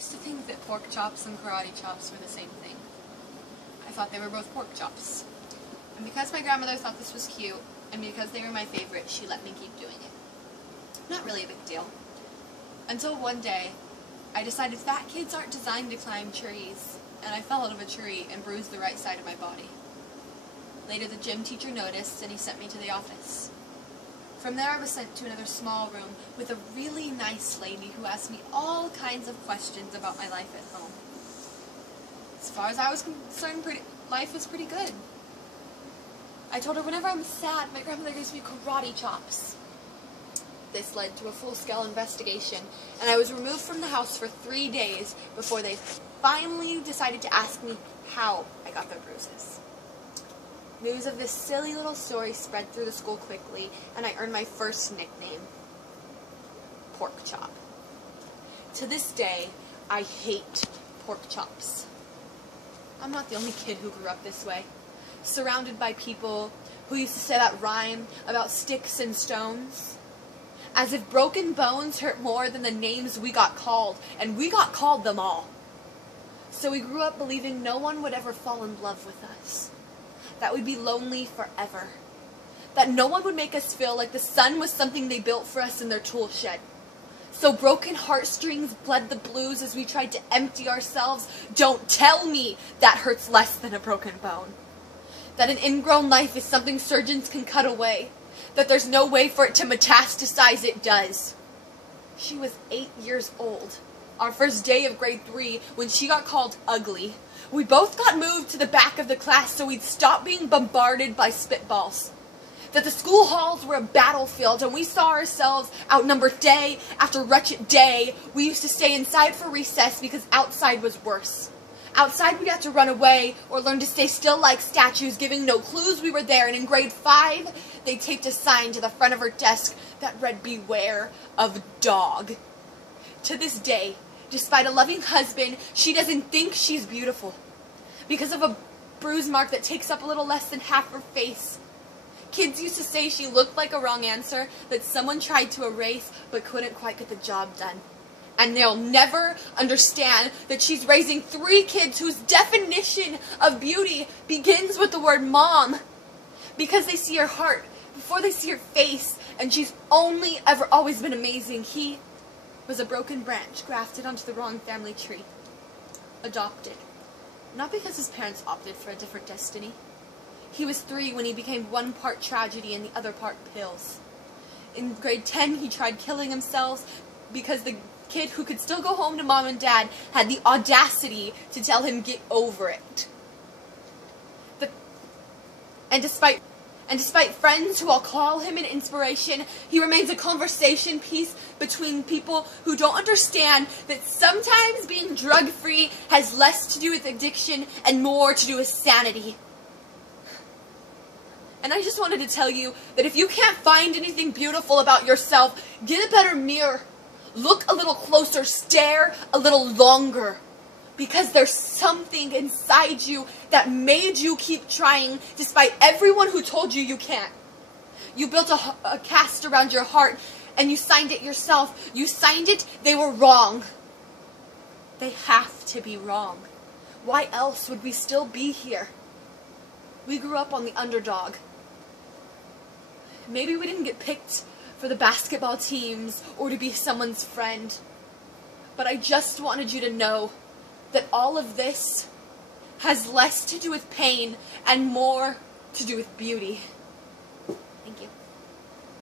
used to think that pork chops and karate chops were the same thing. I thought they were both pork chops. And because my grandmother thought this was cute, and because they were my favorite, she let me keep doing it. Not really a big deal. Until one day, I decided fat kids aren't designed to climb trees, and I fell out of a tree and bruised the right side of my body. Later, the gym teacher noticed, and he sent me to the office. From there, I was sent to another small room with a really nice lady who asked me all kinds of questions about my life at home. As far as I was concerned, life was pretty good. I told her whenever I'm sad, my grandmother gives me karate chops. This led to a full-scale investigation, and I was removed from the house for 3 days before they finally decided to ask me how I got their bruises. News of this silly little story spread through the school quickly, and I earned my first nickname, Pork Chop. To this day, I hate pork chops. I'm not the only kid who grew up this way, surrounded by people who used to say that rhyme about sticks and stones. As if broken bones hurt more than the names we got called, and we got called them all. So we grew up believing no one would ever fall in love with us. That we'd be lonely forever. That no one would make us feel like the sun was something they built for us in their tool shed. So broken heartstrings bled the blues as we tried to empty ourselves. Don't tell me that hurts less than a broken bone. That an ingrown life is something surgeons can cut away. That there's no way for it to metastasize. It does. She was 8 years old. Our first day of grade 3 when she got called ugly. We both got moved to the back of the class so we'd stop being bombarded by spitballs. That the school halls were a battlefield and we saw ourselves outnumbered day after wretched day. We used to stay inside for recess because outside was worse. Outside we'd have to run away or learn to stay still like statues, giving no clues we were there. And in grade 5, they taped a sign to the front of her desk that read, "Beware of dog." To this day, despite a loving husband, she doesn't think she's beautiful because of a bruise mark that takes up a little less than half her face. Kids used to say she looked like a wrong answer that someone tried to erase but couldn't quite get the job done. And they'll never understand that she's raising 3 kids whose definition of beauty begins with the word mom. Because they see her heart before they see her face, and she's only ever always been amazing. He was a broken branch grafted onto the wrong family tree. Adopted. Not because his parents opted for a different destiny. He was 3 when he became one part tragedy and the other part pills. In grade 10, he tried killing himself because the kid who could still go home to mom and dad had the audacity to tell him get over it. And despite friends who all call him an inspiration, he remains a conversation piece between people who don't understand that sometimes being drug-free has less to do with addiction and more to do with sanity. And I just wanted to tell you that if you can't find anything beautiful about yourself, get a better mirror. Look a little closer, stare a little longer. Because there's something inside you that made you keep trying despite everyone who told you you can't. You built a cast around your heart and you signed it yourself. You signed it, they were wrong. They have to be wrong. Why else would we still be here? We grew up on the underdog. Maybe we didn't get picked for the basketball teams or to be someone's friend. But I just wanted you to know that all of this has less to do with pain and more to do with beauty. Thank you.